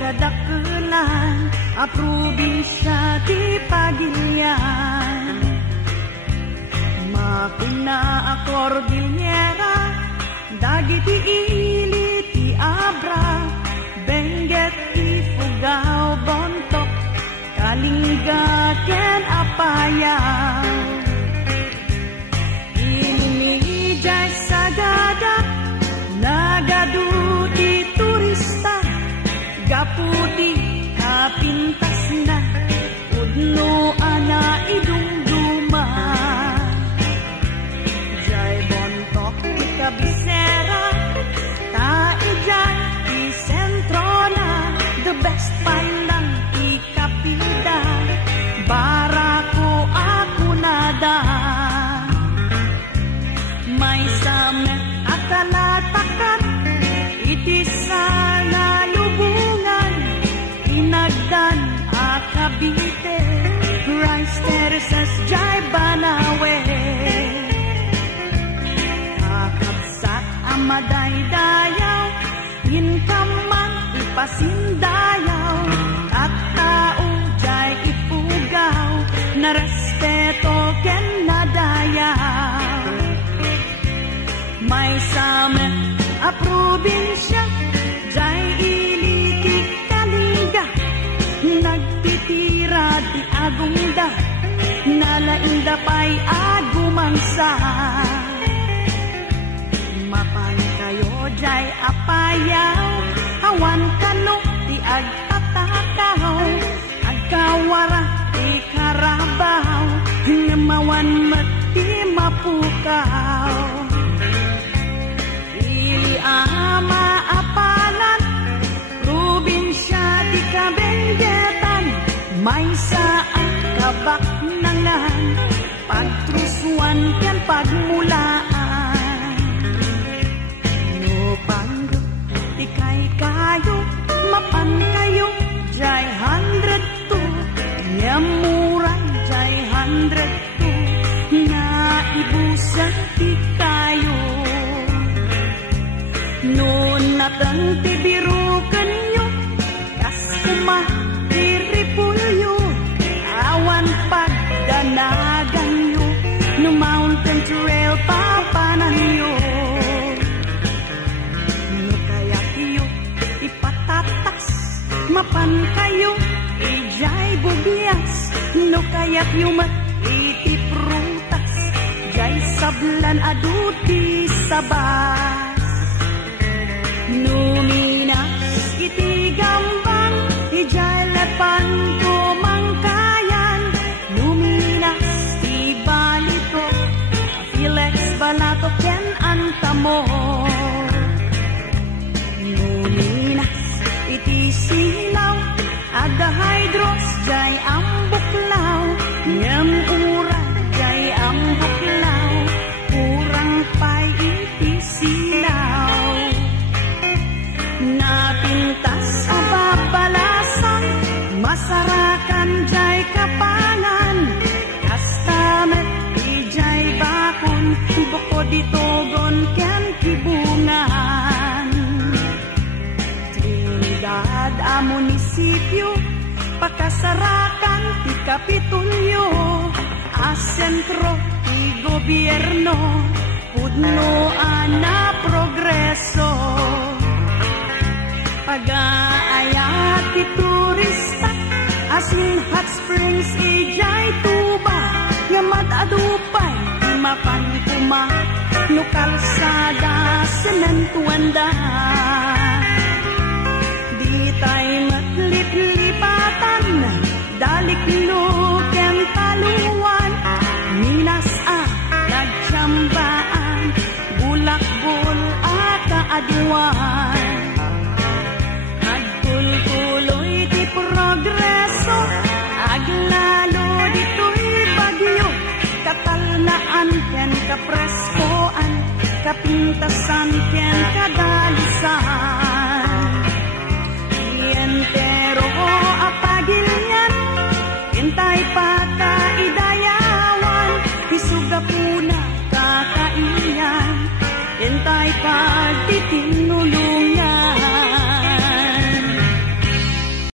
kadakelan a probinsya ti Pagilian. Makuna a Cordillera dagiti ili ti Abra, Benguet, Ifugao, Bontoc, Kalinga ken Apayao. Inijay sagada nagadu ti turista, gaputi kapintas na udno ana idumduma. Jay Bontoc ti kabisera, taijay ti sentro na, the best palang ti kapida, barako ako nada. May samet akalatakat iti sana lubungan, inagdan a Cavite, rice terraces jay Banawe. Kakabsat a madaydayaw, inkaman ipasindayaw, at tao jay ipugaw, na respeto ken nadayaw. May samet a probinsya jay iliti Kalinga, nagtitira di agungda, nalainda pa'y agumangsa. Mapan kayo jay Apayaw, awan kano ti agtatakaw, agkawara ti Karabaw, ngamawan met ti Mapukaw. Ili ama apalan, probinsya ti Kabenguetan, may saan kabaknangan, pagtrusuan ken pagmulaan. No panggo ti kayo, mapan kayo jay 102, nyamuran jay 102, na ibusan ti kayo. Noon natang tibiru kanyo, kas kumah diripulyo, awan pagdanagan nyo, no mountain trail papanan nyo. No kaya tiyo ipatatas, mapan kayo ijay bugyas, no kaya tiyo mat itiprutas, jay sablan aduti sabas. Numinas iti gambang, ijay lepan kumangkayan, numinas ti balito, Felix Balato ken antamo. Numinas iti silaw, ada hydros jay ambuklaw, nyamura jay ambuklaw, kurang pay iti silaw. Napintas sa babalasan, masarakan jay kapangan, kastamet ijay bakon, bukod ditogon ken kibungan. Trinidad a munisipyo, pakasarakan ti Kapitulyo, a sentro ti gobyerno, pudno ana progreso. Pag-aayat ti turista, asin hot springs ijay tuba, yamad adupay di mapan kuma, no kalsada sementuanda. Di tay matlip-lipatan, dalikno ken taluan, minas a nagtsambaan, bulakbol a kaaduan. Tuloy di progreso, aglalo dito'y bagyo, katalnaan ken kapreskoan, kapintasan ken kadalisan. Ientero a Pagilian, intay pa kaida